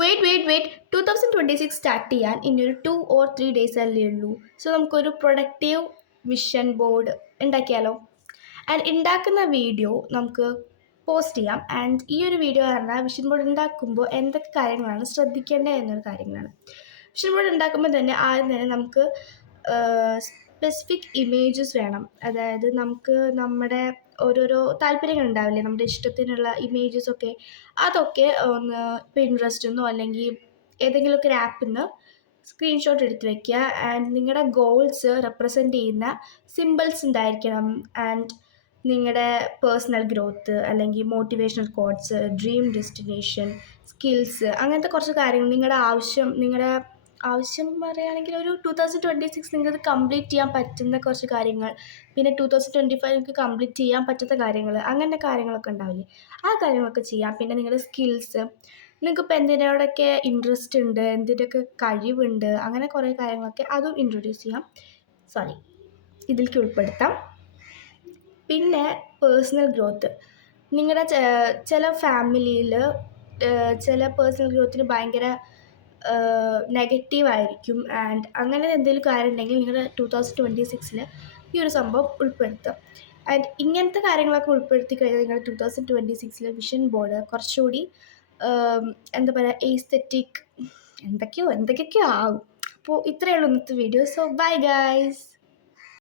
Wait 2026 start ചെയ്യാൻ ഇനിയൊരു 2 or 3 days അല്ലേ ഉള്ളൂ. സോ നമുക്കൊരു പ്രൊഡക്റ്റീവ് വിഷൻ ബോർഡ് ഉണ്ടാക്കിയാലോ. ആൻഡ് ഉണ്ടാക്കുന്ന വീഡിയോ നമുക്ക് പോസ്റ്റ് ചെയ്യാം. ആൻഡ് ഈ ഒരു വീഡിയോ പറഞ്ഞാൽ വിഷൻ ബോർഡ് ഉണ്ടാക്കുമ്പോൾ എന്തൊക്കെ കാര്യങ്ങളാണ് ശ്രദ്ധിക്കേണ്ടത് എന്നൊരു കാര്യങ്ങളാണ്. വിഷൻ ബോർഡ് ഉണ്ടാക്കുമ്പോൾ തന്നെ ആദ്യം തന്നെ നമുക്ക് സ്പെസിഫിക് ഇമേജസ് വേണം. അതായത് നമുക്ക് നമ്മുടെ ഓരോരോ താല്പര്യങ്ങൾ ഉണ്ടാവില്ലേ, നമ്മുടെ ഇഷ്ടത്തിനുള്ള ഇമേജസൊക്കെ, അതൊക്കെ ഒന്ന് പിൻട്രസ്റ്റിൽ നിന്നോ അല്ലെങ്കിൽ ഏതെങ്കിലുമൊക്കെ ഒരു ആപ്പിൽ നിന്ന് സ്ക്രീൻഷോട്ട് എടുത്ത് വയ്ക്കുക. ആൻഡ് നിങ്ങളുടെ ഗോൾസ് റെപ്രസെൻ്റ് ചെയ്യുന്ന സിമ്പിൾസ് ഉണ്ടായിരിക്കണം. ആൻഡ് നിങ്ങളുടെ പേഴ്സണൽ ഗ്രോത്ത് അല്ലെങ്കിൽ motivational quotes, dream destination, skills, അങ്ങനത്തെ കുറച്ച് കാര്യങ്ങൾ, നിങ്ങളുടെ ആവശ്യം പറയുകയാണെങ്കിൽ ഒരു 2026 നിങ്ങൾക്കത് കംപ്ലീറ്റ് ചെയ്യാൻ പറ്റുന്ന കുറച്ച് കാര്യങ്ങൾ, പിന്നെ 2025 നിങ്ങൾക്ക് കംപ്ലീറ്റ് ചെയ്യാൻ പറ്റാത്ത കാര്യങ്ങൾ, അങ്ങനത്തെ കാര്യങ്ങളൊക്കെ ഉണ്ടാവില്ലേ, ആ കാര്യങ്ങളൊക്കെ ചെയ്യാം. പിന്നെ നിങ്ങളുടെ സ്കിൽസ്, നിങ്ങൾക്കിപ്പോൾ എന്തിനോടൊക്കെ ഇൻട്രസ്റ്റ് ഉണ്ട്, എന്തിൻ്റെയൊക്കെ കഴിവുണ്ട്, അങ്ങനെ കുറേ കാര്യങ്ങളൊക്കെ അതും ഇൻട്രൊഡ്യൂസ് ചെയ്യാം. ഇതിലേക്ക് ഉൾപ്പെടുത്താം. പിന്നെ പേഴ്സണൽ ഗ്രോത്ത്, നിങ്ങളുടെ ചില ഫാമിലിയിൽ ചില പേഴ്സണൽ ഗ്രോത്തിന് ഭയങ്കര നെഗറ്റീവായിരിക്കും. ആൻഡ് അങ്ങനെ എന്തെങ്കിലും കാര്യം ഉണ്ടെങ്കിൽ നിങ്ങൾ 2026 ഈ ഒരു സംഭവം ഉൾപ്പെടുത്തുക. ആൻഡ് ഇങ്ങനത്തെ കാര്യങ്ങളൊക്കെ ഉൾപ്പെടുത്തി കഴിഞ്ഞാൽ നിങ്ങൾ 2026 വിഷൻ ബോർഡ് കുറച്ചുകൂടി എന്താ പറയുക, എസ്തെറ്റിക് എന്തൊക്കെയൊക്കെയോ ആവും. അപ്പോൾ ഇത്രയേ ഉള്ളൂ ഇന്നത്തെ വീഡിയോ. So bye guys.